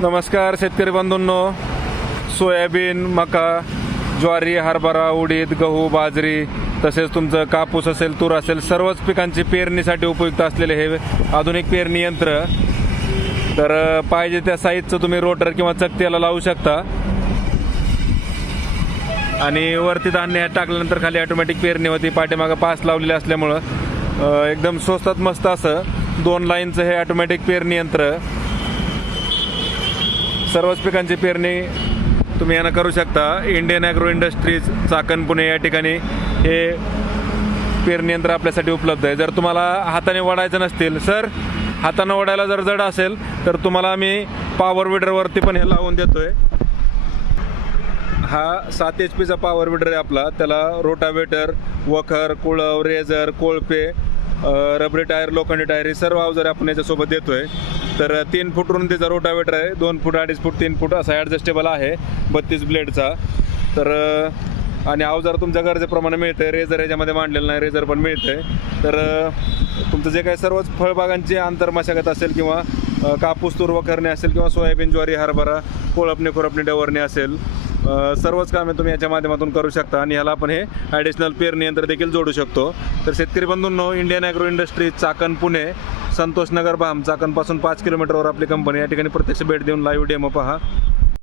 नमस्कार शेतकरी बंधूंनो, सोयाबीन, मका, ज्वारी, हरभरा, उडीद, गहू, बाजरी तसेच तुमचं कापूस असेल, तूर असेल, सर्वच पिकांची पेरणीसाठी उपयुक्त असलेले हे आधुनिक पेरणी यंत्र. तर पाहिजे त्या साईजचं तुम्ही रोटर किंवा चकत्याला लावू शकता आणि वरती धान्य टाकल्यानंतर खाली ऑटोमॅटिक पेरणी होती. पाठीमागं पास लावलेले असल्यामुळं एकदम स्वस्तात मस्त असं 2 लाईनचं हे ऑटोमॅटिक पेरणी यंत्र. सर्वच पिकांची पेरणी तुम्ही यानं करू शकता. Indian agro industries, Chakan, Pune या ठिकाणी हे पेरणी यंत्र आपल्यासाठी उपलब्ध आहे. जर तुम्हाला हाताने वडायचं नसतील, सर हाताने वडायला जर जड असेल तर तुम्हाला आम्ही पॉवर विडरवरती पण हे लावून देतोय. हा 7 HP पॉवर विडर आहे आपला. त्याला रोटावेटर, वखर, कुळव, रेझर, कोळपे, रबरी टायर, लोखंडी टायर हे सर्व अवजारे आपण याच्यासोबत देतोय. तर 3 फूट रुंदीचा रोटावेटर आहे, 2 फूट, 2.5 फूट, 3 फूट असा ॲडजस्टेबल आहे 32 ब्लेडचा. तर आणि अवजार तुमच्या गरजेप्रमाणे मिळतंय. रेझर याच्यामध्ये मांडलेलं नाही, रेझर पण मिळतंय. तर तुमचं जे काही सर्वच फळबागांची आंतरमशागत असेल किंवा कापूस, तूर, वखरणे असेल किंवा सोयाबीन, ज्वारी, हरभरा, कोळपणी, खुरपणी, डवरणी असेल, सर्वच कामे तुम्ही याच्या माध्यमातून करू शकता आणि ह्याला आपण हे ॲडिशनल पेरणी यंत्र देखील जोडू शकतो. तर शेतकरी बंधूंनो, Indian agro industries, Chakan, Pune, Santosh Nagar, Bham, चाकणपासून 5 किलोमीटरवर आपली कंपनी. या ठिकाणी प्रत्यक्ष भेट देऊन लाईव्ह डेमो पहा.